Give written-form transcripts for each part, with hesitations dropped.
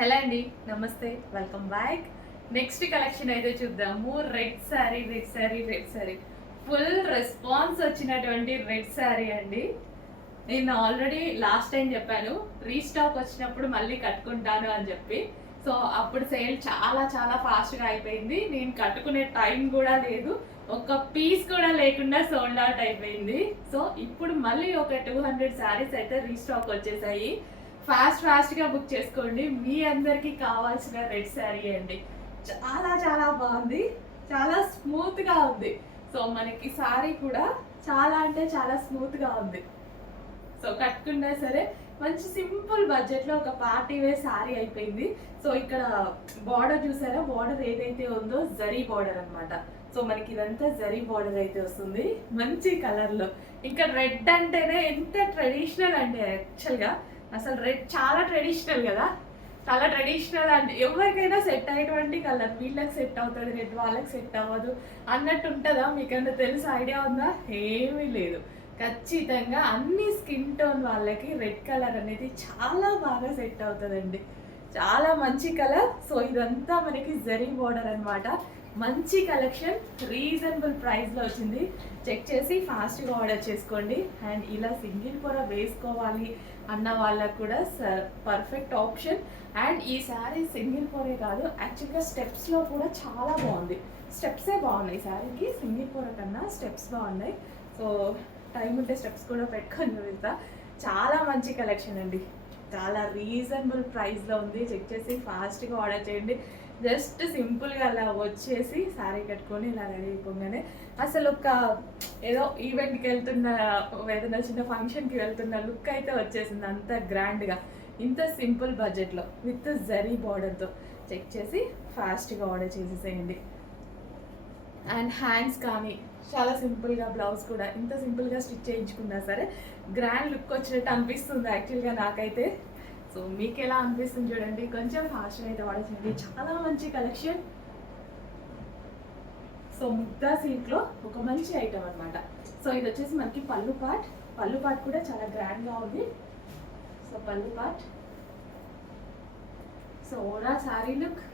Hello అండి, నమస్తే, welcome back. Next collection అయితే చూద్దాము. రెడ్ శారీ ఫుల్ రెస్పాన్స్ వచ్చినటువంటి రెడ్ శారీ అండి. నేను ఆల్రెడీ లాస్ట్ టైం చెప్పాను రీస్టాక్ వచ్చినప్పుడు మళ్ళీ కట్టుకుంటాను అని చెప్పి. సో అప్పుడు సేల్ చాలా చాలా ఫాస్ట్గా అయిపోయింది. నేను కట్టుకునే టైం కూడా లేదు, ఒక పీస్ కూడా లేకుండా సోల్డ్ అవుట్ అయిపోయింది. సో ఇప్పుడు మళ్ళీ ఒక 200 శారీస్ అయితే రీస్టాక్ వచ్చేసాయి. ఫాస్ట్గా బుక్ చేసుకోండి. మీ అందరికీ కావాల్సిన రెడ్ శారీ అండి. చాలా చాలా బాగుంది, చాలా స్మూత్గా ఉంది. సో మనకి శారీ కూడా చాలా అంటే చాలా స్మూత్గా ఉంది. సో కట్టుకున్నా సరే మంచి సింపుల్ బడ్జెట్లో ఒక పార్టీ వేర్ శారీ అయిపోయింది. సో ఇక్కడ బార్డర్ చూసారా, బార్డర్ ఏదైతే ఉందో జరీ బార్డర్ అనమాట. సో మనకి ఇదంతా జరీ బార్డర్ అయితే వస్తుంది మంచి కలర్లో. ఇంకా రెడ్ అంటేనే ఎంత ట్రెడిషనల్ అంటే యాక్చువల్గా అసలు రెడ్ చాలా ట్రెడిషనల్ కదా, చాలా ట్రెడిషనల్ అండ్ ఎవరికైనా సెట్ అయ్యేటువంటి కలర్. వీళ్ళకి సెట్ అవుతుంది రెడ్, వాళ్ళకి సెట్ అవ్వదు అన్నట్టు ఉంటుందా? మీకన్నా తెలుసు, ఐడియా ఉందా? ఏమీ లేదు. ఖచ్చితంగా అన్ని స్కిన్ టోన్ వాళ్ళకి రెడ్ కలర్ అనేది చాలా బాగా సెట్ అవుతుందండి. చాలా మంచి కలర్. సో ఇదంతా మనకి జరీ బోర్డర్ అనమాట. మంచి కలెక్షన్, రీజనబుల్ ప్రైస్లో వచ్చింది. చెక్ చేసి ఫాస్ట్గా ఆర్డర్ చేసుకోండి. అండ్ ఇలా సింగిల్ పొర వేసుకోవాలి అన్న వాళ్ళకు కూడా పర్ఫెక్ట్ ఆప్షన్. అండ్ ఈ శారీ సింగిల్ పొరే కాదు, యాక్చువల్గా స్టెప్స్లో కూడా చాలా బాగుంది. స్టెప్సే బాగున్నాయి శారీకి, సింగిల్ పొర కన్నా స్టెప్స్ బాగున్నాయి. సో టైం ఉంటే స్టెప్స్ కూడా పెట్టుకొని చూపిస్తా. చాలా మంచి కలెక్షన్ అండి, చాలా రీజనబుల్ ప్రైస్లో ఉంది. చెక్ చేసి ఫాస్ట్గా ఆర్డర్ చేయండి. జస్ట్ సింపుల్గా అలా వచ్చేసి శారీ కట్టుకొని ఇలా రెడీ అయిపోగానే అసలు ఒక ఏదో ఈవెంట్కి వెళ్తున్న, ఏదైనా చిన్న ఫంక్షన్కి వెళ్తున్న లుక్ అయితే వచ్చేసింది. అంత గ్రాండ్గా, ఇంత సింపుల్ బడ్జెట్లో విత్ జరీ బార్డర్తో. చెక్ చేసి ఫాస్ట్గా ఆర్డర్ చేసేసేయండి. అండ్ హ్యాండ్స్ కానీ చాలా సింపుల్గా, బ్లౌజ్ కూడా ఇంత సింపుల్గా స్టిచ్ చేయించుకున్నా సరే గ్రాండ్ లుక్ వచ్చినట్టు అనిపిస్తుంది యాక్చువల్గా నాకైతే. సో మీకు ఎలా అనిపిస్తుంది చూడండి, కొంచెం ఫాస్ట్గా అయితే ఆర్డర్ చేయండి. చాలా మంచి కలెక్షన్. సో ముద్దా సిల్క్లో ఒక మంచి ఐటమ్ అనమాట. సో ఇది వచ్చేసి మనకి పళ్ళు పార్ట్ కూడా చాలా గ్రాండ్గా ఉంది. సో పళ్ళు part, so overall sari look.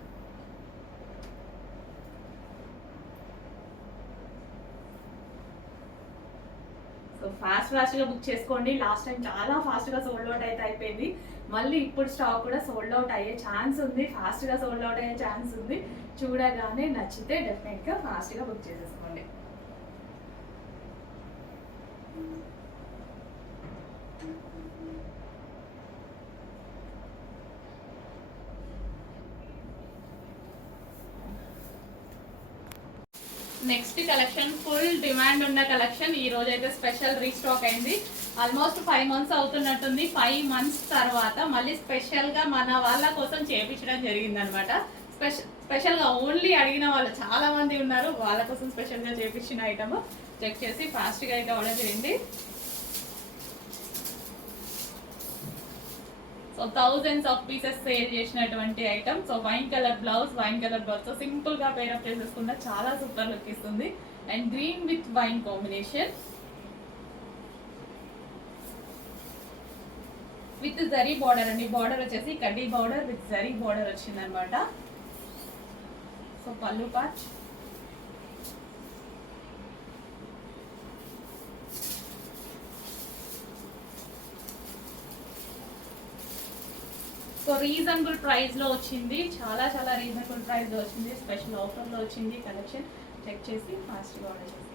So ఫాస్ట్గా బుక్ చేసుకోండి. లాస్ట్ టైం చాలా ఫాస్ట్గా సోల్డ్ అవుట్ అయితే అయిపోయింది. మళ్ళీ ఇప్పుడు స్టాక్ కూడా సోల్డ్ అవుట్ అయ్యే ఛాన్స్ ఉంది, ఫాస్ట్గా సోల్డ్ అవుట్ అయ్యే ఛాన్స్ ఉంది. చూడగానే నచ్చితే డెఫినెట్గా ఫాస్ట్గా బుక్ చేసేసుకోండి. నెక్స్ట్ కలెక్షన్ ఫుల్ డిమాండ్ ఉన్న కలెక్షన్. ఈ రోజు అయితే స్పెషల్ రీస్టాక్ అయింది. Almost 5 months అవుతున్నట్టుంది. 5 months తర్వాత మళ్ళీ స్పెషల్గా మన వాళ్ళ కోసం చేయించడం జరిగింది అనమాట. స్పెషల్గా ఓన్లీ అడిగిన వాళ్ళు చాలా మంది ఉన్నారు, వాళ్ళ కోసం స్పెషల్గా చేయించిన ఐటమ్. చెక్ చేసి ఫాస్ట్గా అయితే ఆర్డర్ చేయండి. So thousands of pieces sale చేసినటువంటి item. So wine colour blouse తో సింపుల్ గా పేరప్ చేసేసుకున్న చాలా సూపర్ లుక్ ఇస్తుంది. And green with wine combination with zari border అండి. బార్డర్ వచ్చేసి కడ్డీ బార్డర్ విత్ జరీ బార్డర్ వచ్చింది అనమాట. సో పళ్ళు పార్ట్, సో రీజనబుల్ ప్రైస్లో వచ్చింది. చాలా చాలా రీజనబుల్ ప్రైస్లో వచ్చింది. స్పెషల్ ఆఫర్లో వచ్చింది కలెక్షన్. చెక్ చేసి ఫాస్ట్గా ఆర్డర్ చేసి